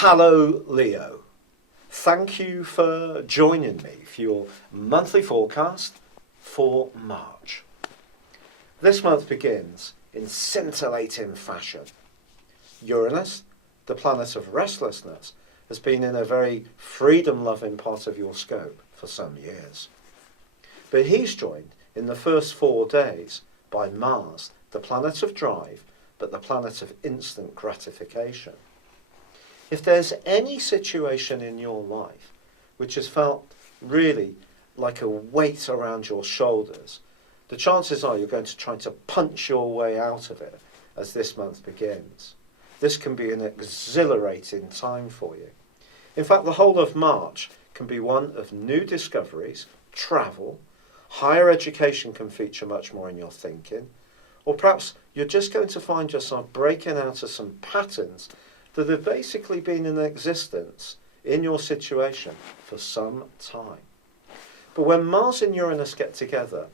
Hello, Leo. Thank you for joining me for your monthly forecast for March. This month begins in scintillating fashion. Uranus, the planet of restlessness, has been in a very freedom-loving part of your scope for some years. But he's joined in the first 4 days by Mars, the planet of drive, but the planet of instant gratification. If there's any situation in your life which has felt really like a weight around your shoulders, the chances are you're going to try to punch your way out of it as this month begins. This can be an exhilarating time for you. In fact, the whole of March can be one of new discoveries, travel, higher education can feature much more in your thinking, or perhaps you're just going to find yourself breaking out of some patterns that have basically been in existence in your situation for some time. But when Mars and Uranus get together,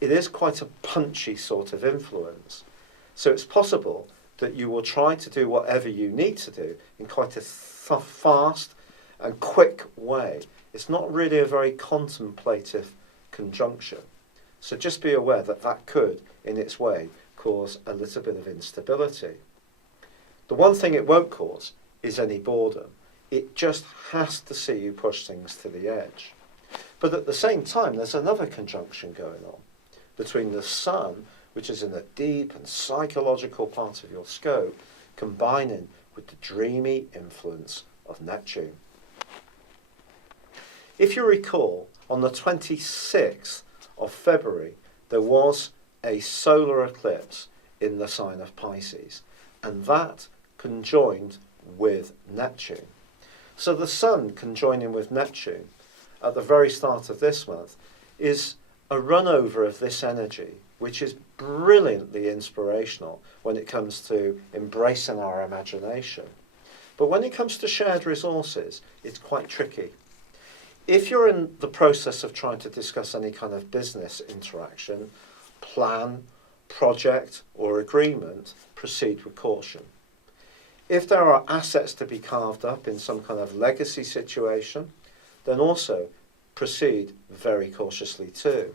it is quite a punchy sort of influence. So it's possible that you will try to do whatever you need to do in quite a fast and quick way. It's not really a very contemplative conjunction. So just be aware that that could, in its way, cause a little bit of instability. The one thing it won't cause is any boredom. It just has to see you push things to the edge. But at the same time, there's another conjunction going on between the Sun, which is in a deep and psychological part of your scope, combining with the dreamy influence of Neptune. If you recall, on the 26th of February, there was a solar eclipse in the sign of Pisces, and that conjoined with Neptune. So the Sun conjoining with Neptune at the very start of this month is a run over of this energy, which is brilliantly inspirational when it comes to embracing our imagination. But when it comes to shared resources, it's quite tricky. If you're in the process of trying to discuss any kind of business interaction, plan, project, or agreement, proceed with caution. If there are assets to be carved up in some kind of legacy situation, then also proceed very cautiously too.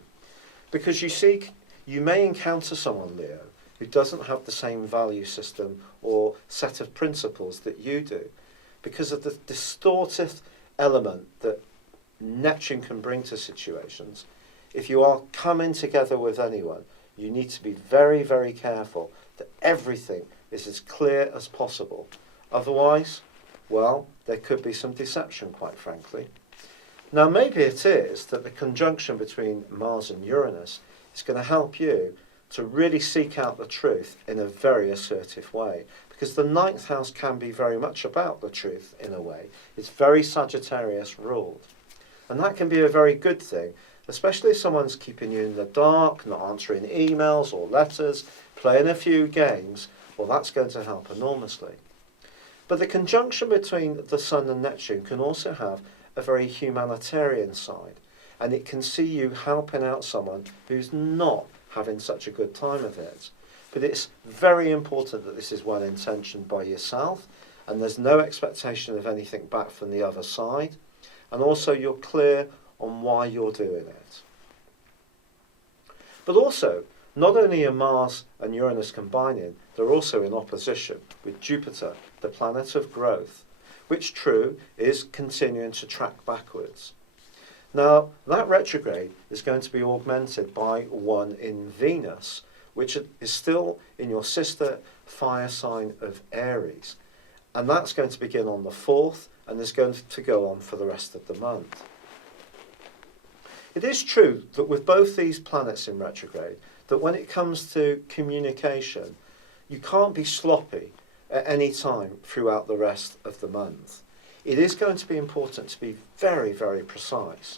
Because you see, you may encounter someone, Leo, who doesn't have the same value system or set of principles that you do, because of the distortive element that Neptune can bring to situations. If you are coming together with anyone, you need to be very, very careful that everything is as clear as possible. Otherwise, well, there could be some deception, quite frankly. Now, maybe it is that the conjunction between Mars and Uranus is going to help you to really seek out the truth in a very assertive way, because the 9th house can be very much about the truth in a way. It's very Sagittarius ruled. And that can be a very good thing, especially if someone's keeping you in the dark, not answering emails or letters, playing a few games. Well, that's going to help enormously. But the conjunction between the Sun and Neptune can also have a very humanitarian side, and it can see you helping out someone who's not having such a good time of it. But it's very important that this is well intentioned by yourself, and there's no expectation of anything back from the other side, and also you're clear on why you're doing it. But also, not only are Mars and Uranus combining, they're also in opposition with Jupiter, the planet of growth, which, true, is continuing to track backwards. Now, that retrograde is going to be augmented by one in Venus, which is still in your sister fire sign of Aries. And that's going to begin on the 4th and is going to go on for the rest of the month. It is true that with both these planets in retrograde, that when it comes to communication, you can't be sloppy at any time throughout the rest of the month. It is going to be important to be very, very precise,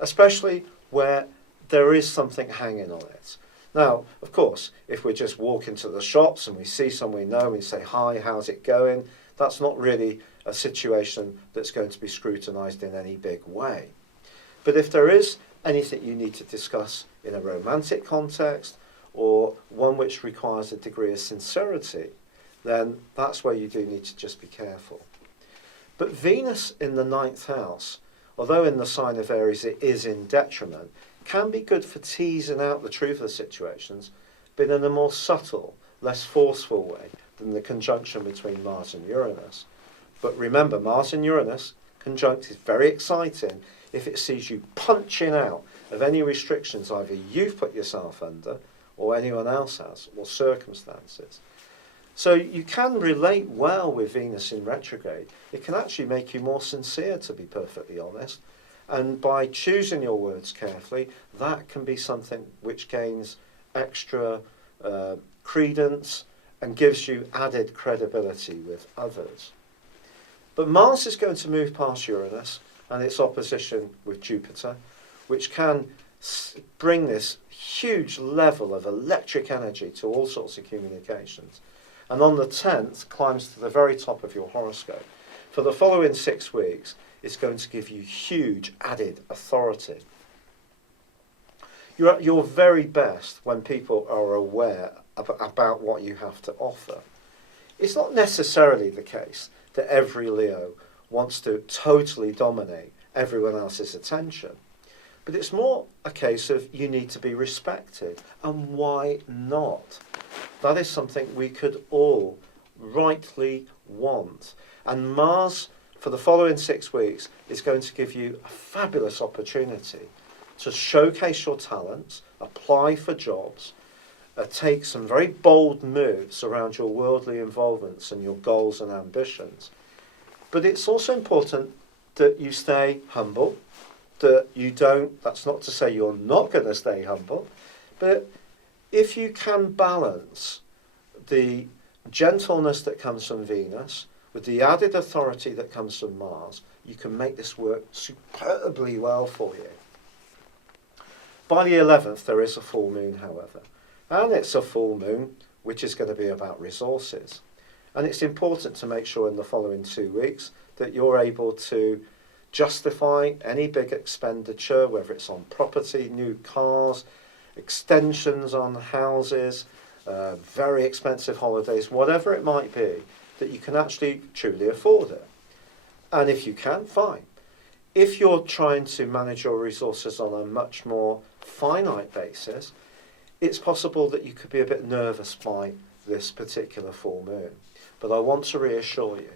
especially where there is something hanging on it. Now, of course, if we're just walking to the shops and we see someone we know and we say, "Hi, how's it going?" that's not really a situation that's going to be scrutinised in any big way. But if there is anything you need to discuss in a romantic context or one which requires a degree of sincerity, then that's where you do need to just be careful. But Venus in the ninth house, although in the sign of Aries it is in detriment, can be good for teasing out the truth of situations, but in a more subtle, less forceful way than the conjunction between Mars and Uranus. But remember, Mars and Uranus conjunct is very exciting if it sees you punching out of any restrictions either you've put yourself under or anyone else has, or circumstances. So you can relate well with Venus in retrograde. It can actually make you more sincere, to be perfectly honest. And by choosing your words carefully, that can be something which gains extra credence and gives you added credibility with others. But Mars is going to move past Uranus and its opposition with Jupiter, which can bring this huge level of electric energy to all sorts of communications. And on the 10th, climbs to the very top of your horoscope. For the following 6 weeks, it's going to give you huge added authority. You're at your very best when people are aware about what you have to offer. It's not necessarily the case that every Leo wants to totally dominate everyone else's attention. But it's more a case of you need to be respected. And why not? That is something we could all rightly want. And Mars, for the following 6 weeks, is going to give you a fabulous opportunity to showcase your talents, apply for jobs, take some very bold moves around your worldly involvements and your goals and ambitions. But it's also important that you stay humble, that you don't, that's not to say you're not going to stay humble, but if you can balance the gentleness that comes from Venus with the added authority that comes from Mars, you can make this work superbly well for you. By the 11th, there is a full moon, however, and it's a full moon which is going to be about resources. And it's important to make sure in the following 2 weeks that you're able to justify any big expenditure, whether it's on property, new cars, extensions on houses, very expensive holidays, whatever it might be, that you can actually truly afford it. And if you can, fine. If you're trying to manage your resources on a much more finite basis, it's possible that you could be a bit nervous by this particular full moon. But I want to reassure you,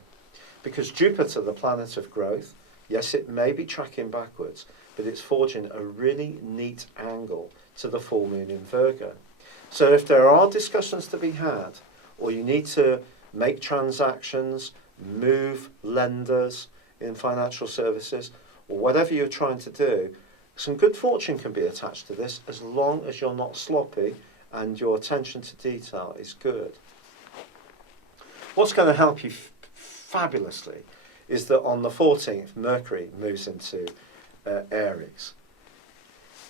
because Jupiter, the planet of growth, yes, it may be tracking backwards, but it's forging a really neat angle to the full moon in Virgo. So if there are discussions to be had, or you need to make transactions, move lenders in financial services, or whatever you're trying to do, some good fortune can be attached to this as long as you're not sloppy and your attention to detail is good. What's going to help you fabulously is that on the 14th, Mercury moves into Aries.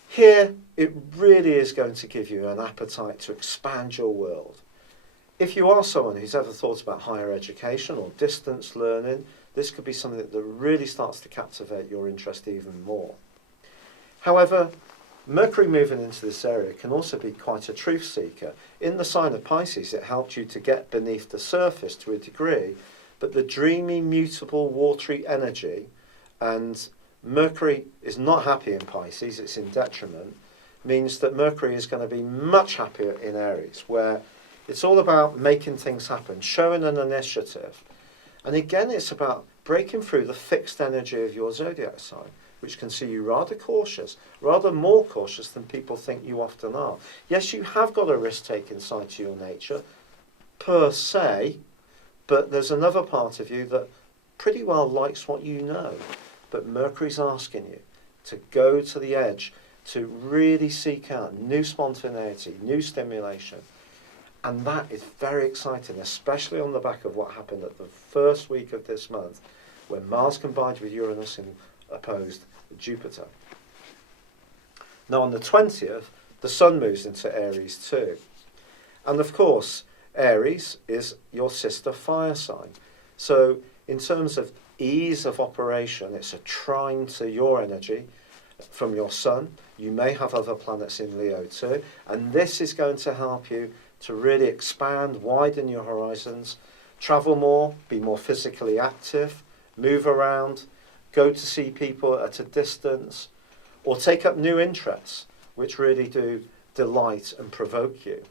Here, it really is going to give you an appetite to expand your world. If you are someone who's ever thought about higher education or distance learning, this could be something that really starts to captivate your interest even more. However, Mercury moving into this area can also be quite a truth seeker. In the sign of Pisces, it helped you to get beneath the surface to a degree, but the dreamy, mutable, watery energy, and Mercury is not happy in Pisces, it's in detriment, means that Mercury is going to be much happier in Aries, where it's all about making things happen, showing an initiative. And again, it's about breaking through the fixed energy of your zodiac sign, which can see you rather cautious, rather more cautious than people think you often are. Yes, you have got a risk-taking side to your nature, per se, but there's another part of you that pretty well likes what you know. But Mercury's asking you to go to the edge, to really seek out new spontaneity, new stimulation. And that is very exciting, especially on the back of what happened at the first week of this month, when Mars combined with Uranus and opposed Jupiter. Now on the 20th, the Sun moves into Aries too. And of course, Aries is your sister fire sign. So in terms of ease of operation, it's a trine to your energy from your Sun. You may have other planets in Leo too. And this is going to help you to really expand, widen your horizons, travel more, be more physically active, move around, go to see people at a distance, or take up new interests, which really do delight and provoke you.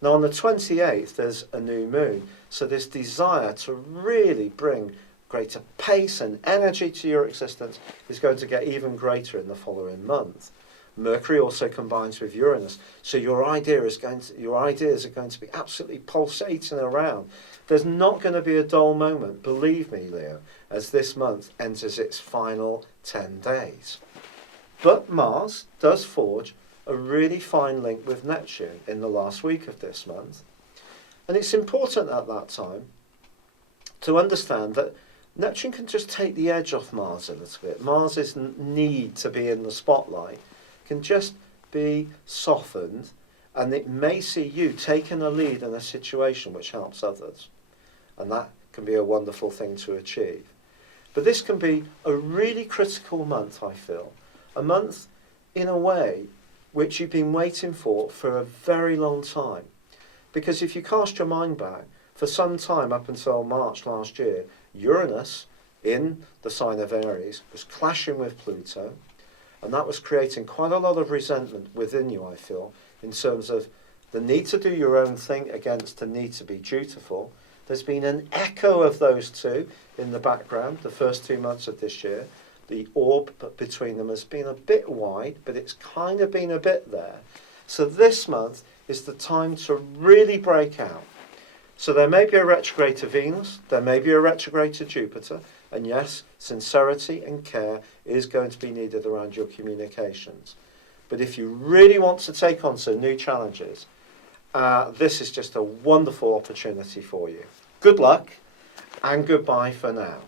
Now on the 28th, there's a new moon, so this desire to really bring greater pace and energy to your existence is going to get even greater in the following month. Mercury also combines with Uranus, so your ideas are going to be absolutely pulsating around. There's not going to be a dull moment, believe me, Leo, as this month enters its final 10 days. But Mars does forge a really fine link with Neptune in the last week of this month. And it's important at that time to understand that Neptune can just take the edge off Mars a little bit. Mars's need to be in the spotlight can just be softened, and it may see you taking a lead in a situation which helps others. And that can be a wonderful thing to achieve. But this can be a really critical month, I feel. A month, in a way, which you've been waiting for a very long time. Because if you cast your mind back, for some time up until March last year, Uranus, in the sign of Aries, was clashing with Pluto, and that was creating quite a lot of resentment within you, I feel, in terms of the need to do your own thing against the need to be dutiful. There's been an echo of those two in the background the first 2 months of this year. The orb between them has been a bit wide, but it's kind of been a bit there. So this month is the time to really break out. So there may be a retrograde to Venus, there may be a retrograde to Jupiter, and yes, sincerity and care is going to be needed around your communications. But if you really want to take on some new challenges, this is just a wonderful opportunity for you. Good luck and goodbye for now.